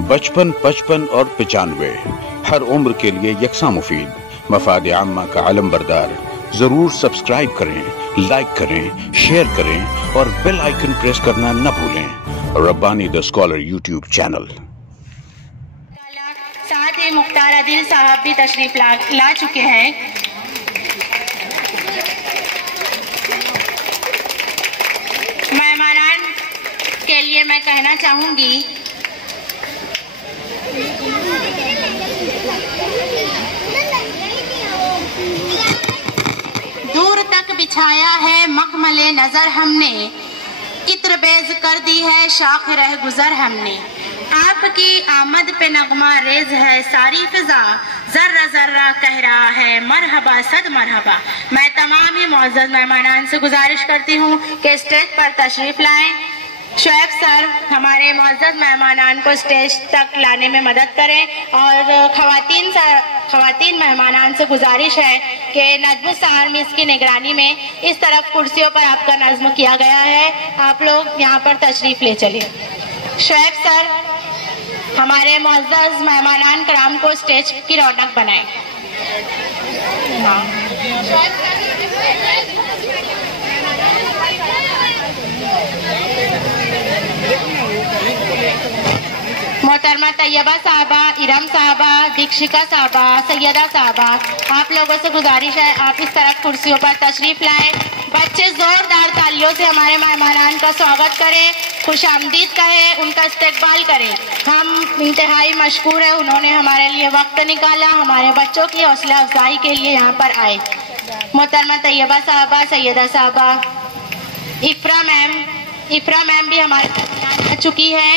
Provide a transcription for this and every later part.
बचपन, 55 और 95 हर उम्र के लिए यकसा मुफीद। मफाद आम्मा का आलम बरदार। जरूर सब्सक्राइब करें, लाइक करें, शेयर करें और बेल आइकन प्रेस करना न भूलें। Rabbani the scholar YouTube channel. साथ ही मुख्तार आदिल साहब भी तशरीफ ला चुके हैं। मेहमानान के लिए मैं कहना चाहूंगी, दूर तक बिछाया है मखमले नजर हमने, इत्र बेज कर दी है शाख रह गुजर हमने। आपकी आमद पे नगमा रेज है सारी फिजा, जर्रा जर्रा कह रहा है मरहबा सद मरहबा। मैं तमाम ही मुअज़्ज़ज़ मेहमानान से गुजारिश करती हूँ कि स्टेज पर तशरीफ लाएं। शुएब सर हमारे मुअज़्ज़ज़ मेहमानान को स्टेज तक लाने में मदद करें और खवातीन मेहमानान से गुजारिश है कि नज़्म सार मिस की निगरानी में इस तरफ कुर्सियों पर आपका नज़्म किया गया है, आप लोग यहाँ पर तशरीफ ले चलिए। शुएब सर हमारे मुअज़्ज़ज़ मेहमानान कराम को स्टेज की रौनक बनाएं। मोहतरमा तैयबा साहबा, इरम साहबा, दीक्षिका साहबा, सैयदा साहबा, आप लोगों से गुजारिश है आप इस तरफ कुर्सियों पर तशरीफ लाएं। बच्चे जोरदार तालियों से हमारे मेहमानान का स्वागत करें, खुशामदीद कहें, उनका इस्तकबाल करें। हम इंतहाई मशकूर है, उन्होंने हमारे लिए वक्त निकाला, हमारे बच्चों की हौसला अफजाई के लिए यहाँ पर आए। मोहतरमा तैयबा साहबा, सैयदा साहबा, इफ्रा मैम भी हमारे साथ आ चुकी है।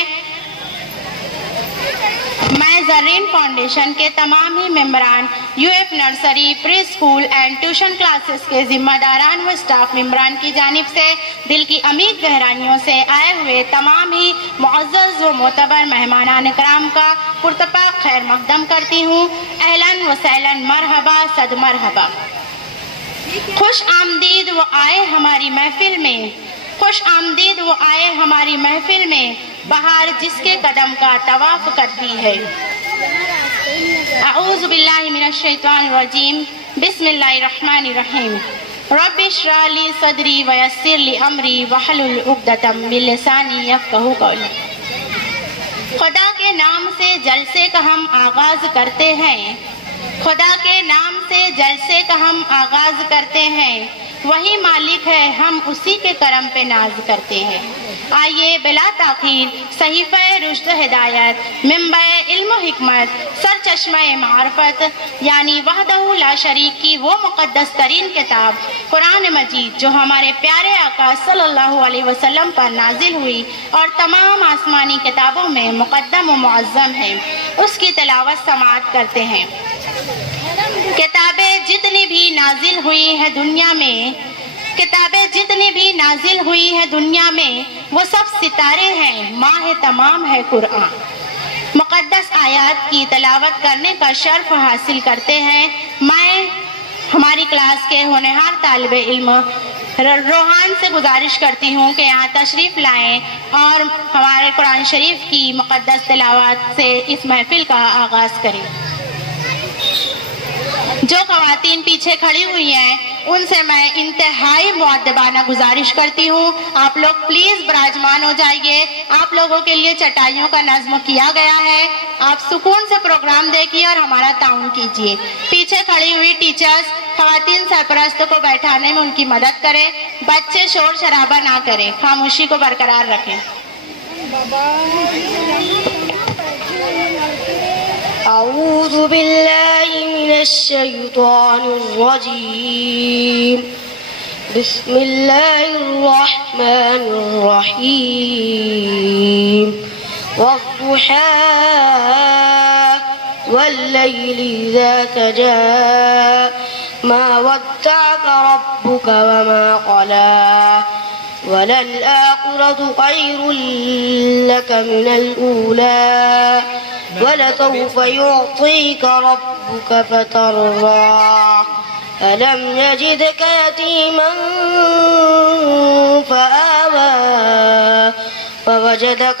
मैं ज़रीन फाउंडेशन के तमाम ही मेंबरान, UF nursery, pre school and tuition classes के जिम्मेदारान व स्टाफ मेंबरान की जानिब से दिल की अमीर गहराइयों से आए हुए तमाम ही मुअज़्ज़ज़ व मोतबर मेहमानान इकराम का पुरतपाक खैर मकदम करती हूँ। अहलन व सहलन, मरहबा सद मरहबा। खुश आमदीद वो आए हमारी महफिल में, खुश आमदीद वो आए हमारी महफिल में, बहार जिसके कदम का तवाफ करती है। अऊज़ु बिल्लाहि मिनश शैतानिर रजीम, बिस्मिल्लाहिर रहमानिर रहीम। रब्बि इश्रह ली सदरी व यस्सिर ली अमरी वहलुल उक़दतम मिन लिसानी यफ़क़हू क़ौली। खुदा के नाम से जलसे का हम आगाज करते हैं, खुदा के नाम से जलसे का हम आगाज करते हैं, वही मालिक है हम उसी के करम पे नाज करते हैं। आइए बिला ताखीर सहीफ़े रुश्द हिदायत, मिंबर इल्म हिकमत, सर चश्मे मारफत यानी वहदहू ला शरीक की वो मुक़द्दस तरीन किताब कुरान मजीद जो हमारे प्यारे आका सल्लल्लाहु अलैहि वसल्लम पर नाजिल हुई और तमाम आसमानी किताबों में मुक़द्दम व मुअज़्ज़म है, उसकी तिलावत समाअत करते हैं। किताबें जितनी भी नाजिल हुई है दुनिया में, किताबें जितनी भी नाजिल हुई है दुनिया में, वो सब सितारे हैं, माह तमाम है कुरान। मुक़द्दस आयात की तिलावत करने का शर्फ हासिल करते हैं। मैं हमारी क्लास के होनहार तालिब इल्म रोहान से गुजारिश करती हूँ कि यहाँ तशरीफ लाएं और हमारे कुरान शरीफ की मुक़द्दस तिलावत से इस महफिल का आगाज करें। जो ख़वातीन पीछे खड़ी हुई हैं उनसे मैं इंतहाई मुअद्दबाना गुजारिश करती हूँ, आप लोग प्लीज विराजमान हो जाइए। आप लोगों के लिए चटाइयों का नज़्म किया गया है, आप सुकून से प्रोग्राम देखिए और हमारा ताउन कीजिए। पीछे खड़ी हुई टीचर्स ख़वातीन सरपरस्त को बैठाने में उनकी मदद करें, बच्चे शोर शराबा ना करें, खामोशी को बरकरार रखें। अऊज़ु बिल्लाहि मिनश शैतानिर रजीम, बिस्मिल्लाहिर रहमानिर रहीम। वद्दुहा वल्लैलि इज़ा सजा, मा वद्दअक रब्बुक वमा क़ला, वललआखिरतु खैरुल लक मिनल ऊला, वलसौफ युअतीक रब्बुक फतर्दा, अलम यजिदक यतीमन फआवा, ववजदक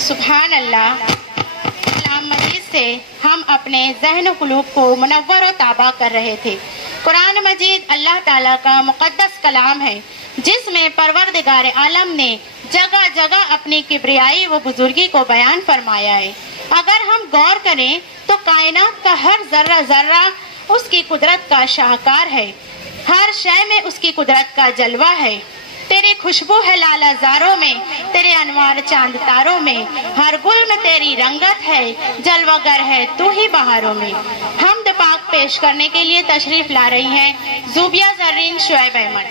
सुभान अल्लाह। कलाम मजीद से हम अपने ज़हन व क़ुलूब को मुनव्वर व ताबा कर रहे थे। कुरान मजीद अल्लाह ताला का मुक़द्दस कलाम है जिसमें परवरदिगार आलम ने जगह जगह अपनी किब्रियाई व बुजुर्गी को बयान फरमाया है। अगर हम गौर करें तो कायनात का हर जर्रा जर्रा उसकी कुदरत का शाहकार है। हर शय में उसकी कुदरत का जलवा है। तेरी खुशबू है लाला ज़ारों में, तेरे अनवार चांद तारों में, हर गुल में तेरी रंगत है, जलवागर है तू ही बहारों में। हमद पाक पेश करने के लिए तशरीफ ला रही हैं ज़ूबिया ज़रीन शुएब अहमद।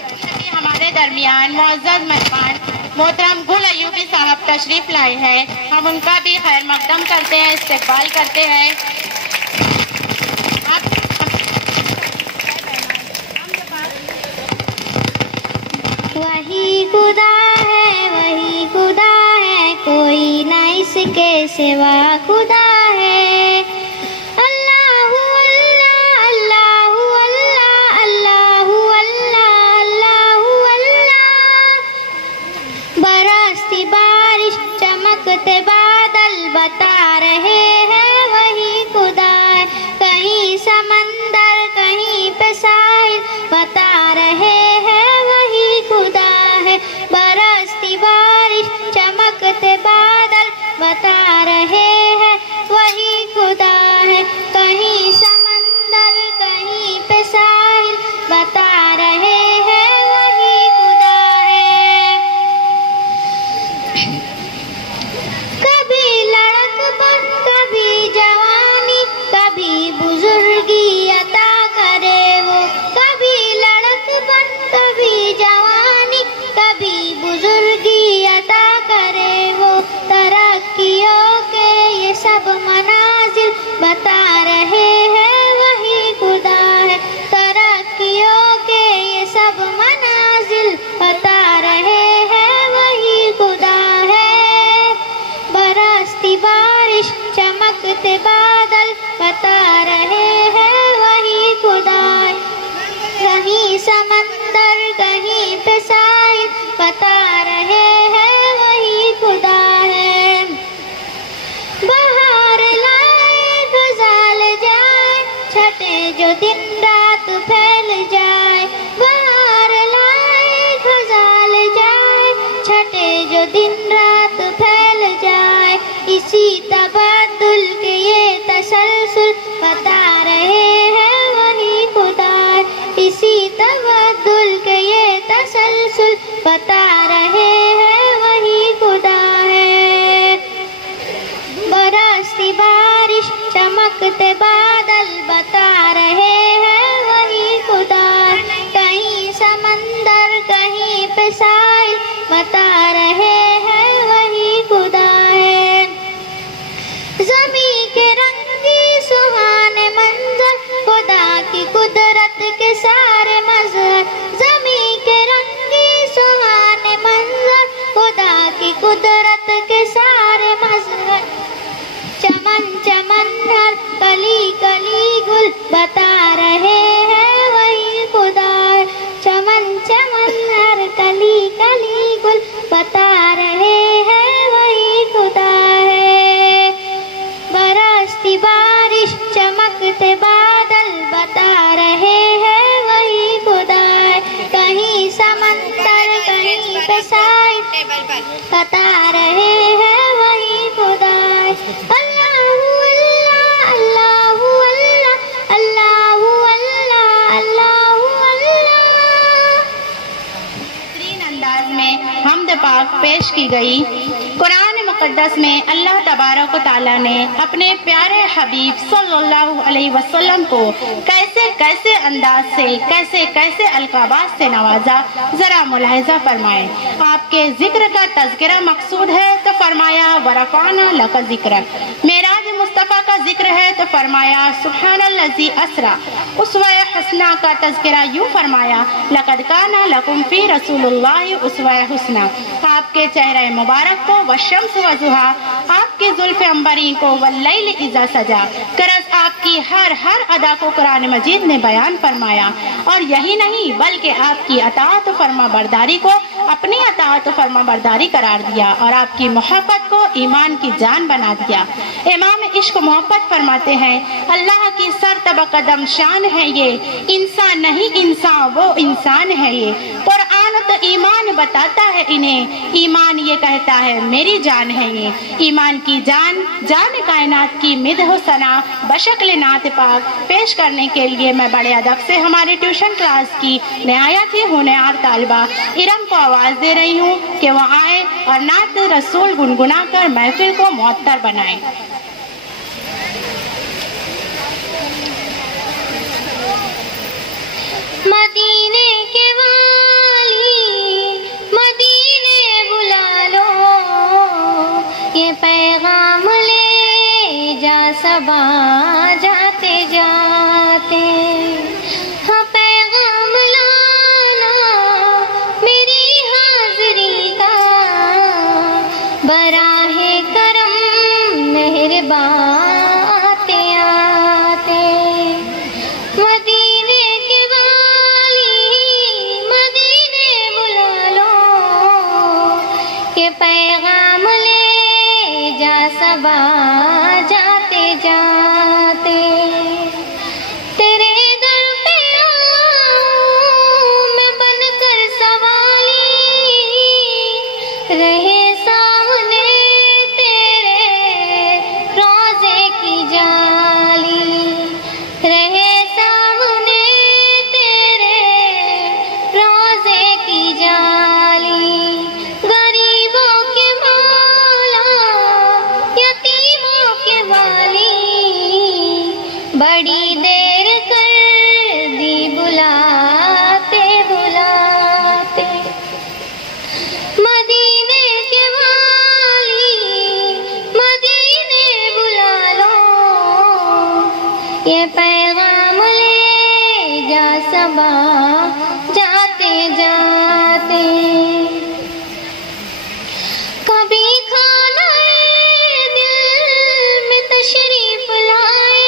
हमारे दरमियान मुअज़्ज़ज़ मेहमान मोहतरम गुल अयूबी साहब तशरीफ लाए हैं। हम उनका भी खैर मकदम करते हैं, इस्तकबाल करते हैं। वही खुदा है कोई ना इसके सिवा खुदा है। अल्लाहु अल्लाह अल्लाहु अल्लाह अल्लाहु अल्लाह अल्लाहु अल्लाह। बरसती बारिश चमकते बादल बता रहे हैं वही खुदा है। कहीं समंदर कहीं पे साहिल बता रहे हैं वही खुदा है। बरसती बारिश चमकते बादल बता रहे हैं वही खुदा है। कहीं समंदर कहीं पे साहिल बता रहे हैं वही खुदा है। कभी लड़कपन कभी जवानी कभी बुजुर्गी अता करे वो। कभी लड़कपन कभी जवानी कभी बुजुर्गी अता करे वो। तरक्कियों के ये सब मनाजिल बता रहे हैं वही खुदा है। तरक्कियों के ये सब मनाजिल बता रहे हैं वही खुदा है। बरसती बारिश चमकते बादल बता रहे हैं वही खुदा है। कहीं समंदर कहीं पे साहिल बता रहे हैं वही खुदा है। बाहर लाए गजाल जाए छठे जो दिन रात फैल जाए। बाहर लाए गजाल जाए छठे जो दिन रात फैल जाए। इसी तबद्दुल के ये तसलसल बता रहे हैं वही खुदा है। इसी तबद्दुल के ये तसलसल बता रहे हैं वही खुदा है। बरसती बारिश चमकते बादल बता रहे हैं वही खुदा है। कहीं समंदर कहीं पे साहिल बता रहे हैं वही खुदा है। ज़मीं के रंगी सुहाने मंजर खुदा की कुदरत के सारे मज़हर। ज़मीं के रंगी सुहाने मंजर खुदा की कुदरत के सारे मज़हर। चमन चमन हर कली कली गुल बता रहे हैं वही खुदा है। चमन चमन हर कली कली गुल बता रहे हैं वही खुदा है। बरसती बारिश चमकते बादल बता रहे हैं वही खुदा है। कहीं समंदर कहीं पे साहिल बता रहे हैं वही खुदा है। अल्लाहु अल्लाह अल्लाहु अल्लाह अल्लाहु अल्लाह अल्लाहु अल्लाह। बेहतरीन अंदाज में हमद पाक पेश की गई। कुरान मुक़द्दस में अल्लाह तबारक व तआला ने अपने प्यारे हबीब सल्लल्लाहु अलैहि वसल्लम को कैसे कैसे अंदाज से, कैसे कैसे अलकाबात से नवाजा, जरा मुलाहिजा फरमाए। आपके जिक्र का तज़किरा मकसूद है तो फरमाया वरफ़अना लका ज़िक्रक। मेराज मुस्तफ़ा का जिक्र है तो फरमाया सुब्हानल्लज़ी अस्रा। उसवा हसना का तज़किरा यूँ फरमाया लक़द काना लकुम फ़ी रसूलिल्लाहि उसवा हुस्ना। आपके चेहरे मुबारक को वशम्स व ज़ुहा, आपके जुल्फ़े अंबरी को वल्लैल इज़ा सजा करस आपकी हर हर अदा को कुरान मजीद ने बयान फरमाया। और यही नहीं बल्कि आपकी अताअत फरमा बरदारी को अपनी अताअत फरमा बरदारी करार दिया और आपकी मोहब्बत को ईमान की जान बना दिया। इमाम इश्क मोहब्बत फरमाते हैं अल्लाह की सरतब कदम शान है ये, इंसान नहीं इंसान वो इंसान है ये। कुरान तो ईमान बताता है इन्हें, ईमान ये कहता है मेरी जान है ये। ईमान की जान, जान कायनात की मिदह सना बशक्ल नात पाक पेश करने के लिए मैं बड़े अदब से हमारे ट्यूशन क्लास की नहायत ही होनहार तालिबा इरम को आवाज़ दे रही हूँ कि वह आए और नात रसूल गुनगुना कर महफिल को मुअत्तर बनाए। मदीने के वाली मदीने बुला लो, ये पैगाम ले जा सबा जाते जाते। हाँ पैगाम लाना मेरी हाज़री का, बराहे करम मेहरबान आते आते। पैगाम ले जा सबा जाते जाते। तेरे दर पे आऊं मैं बनकर सवाली, रहे सामने तेरे रोज़े की जाली, रहे सामने तेरे रोज़े की जाली। बड़ी देर कर दी बुलाते बुलाते। मदीने के वाली मदीने बुला लो, ये पैगाम ले जा सबा जाते जाते। कभी खाना दिल में तशरीफ लाए,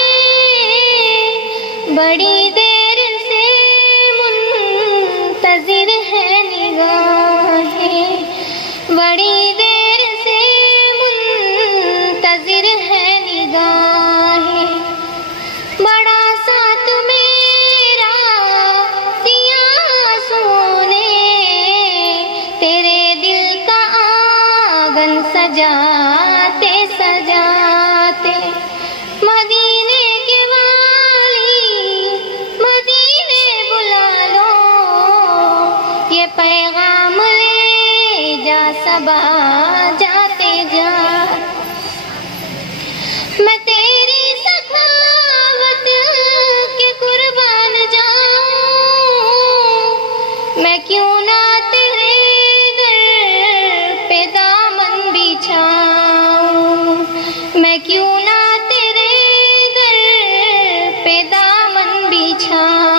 बड़ी देर से मुंतज़िर है निगाहें, बड़ी देर से मुंतज़िर है निगाहें। बड़ा साथ मेरा दिया सोने, तेरे दिल का आंगन सजाते सजाते। मदीने के ये पैगाम ले जा सबा जाते जा। मैं तेरी सखावत के कुर्बान जाऊं, मैं क्यों ना तेरे दर पे दामन बिछाऊं, मैं क्यों ना तेरे दर पे दामन बिछाऊं।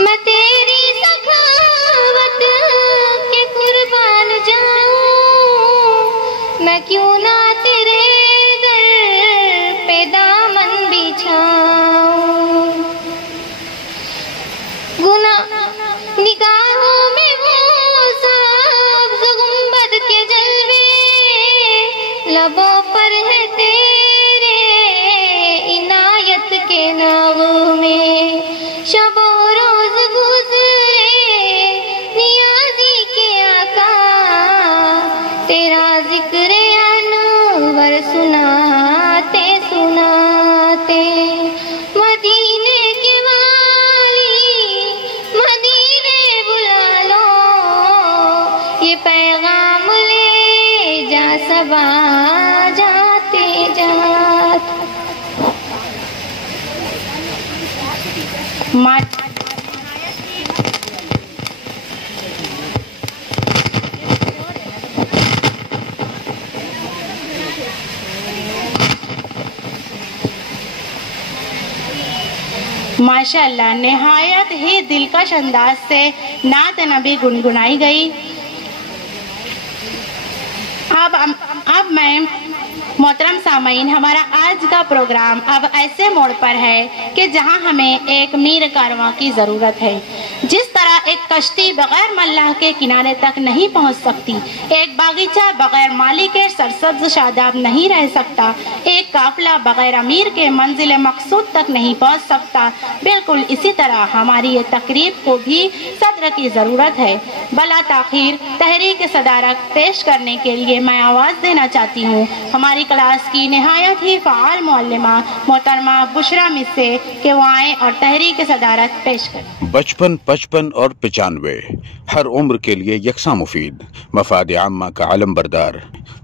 मैं तेरी सखावत के कुर्बान जाऊं, मैं क्यों ना तेरे दर पे दामन बिछाऊं। गुनाह निगाहों में वो सब्ज़ गुंबद के जलवे, लबों पर है तेरे इनायत के नाग़मे। शबो रोज गुज़रे नियाज़ी के आका, तेरा ज़िक्र अनवर सुनाते सुनाते। मदीने के वाली मरहबा जाते जात। माशाअल्लाह, निहायत ही दिलकश अंदाज से नात नबी गुनगुनाई गई। अब मैं मोहतरम सामीन, हमारा आज का प्रोग्राम अब ऐसे मोड़ पर है कि जहां हमें एक मीर कारवां की जरूरत है। जिस तरह एक कश्ती बगैर मल्लाह के किनारे तक नहीं पहुंच सकती, एक बागीचा बगैर माली के सरसब्ज शादाब नहीं रह सकता, एक काफिला बगैर अमीर के मंजिल मकसूद तक नहीं पहुंच सकता, बिल्कुल इसी तरह हमारी ये तकरीब को भी सदर की जरूरत है। बला ताखीर तहरीक सदारत पेश करने के लिए मैं आवाज देना चाहती हूँ हमारी क्लास की निहायत ही फ़ाल मुअल्लिमा मोहतरमा बुशरा मिस्से के वो आए और तहरीक सदारत पेश करें। बचपन, 55 और 95 हर उम्र के लिए यकसा मुफीद, मफाद आम्मा का आलम बरदार।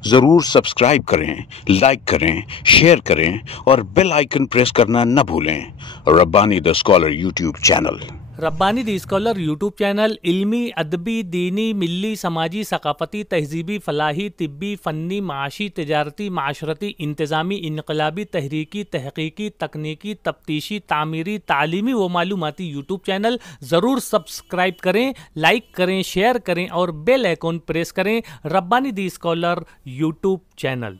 जरूर सब्सक्राइब करें, लाइक करें, शेयर करें और बेल आइकन प्रेस करना न भूलें। Rabbani the scholar YouTube channel. Rabbani the scholar YouTube channel इल्मी, अदबी, दीनी, मिल्ली, समाजी, सकाफती, तहजीबी, फलाही, तिब्बी, फ़न्नी, माशी, तिजारती, माशरती, इंतज़ामी, इनकलाबी, तहरीकी, तहकीकी, तकनीकी, तफ्तीशी, तामीरी, तालीमी व मालूमाती यूट्यूब चैनल। ज़रूर सब्सक्राइब करें, लाइक करें, शेयर करें और बेल आइकन प्रेस करें। Rabbani the scholar YouTube channel.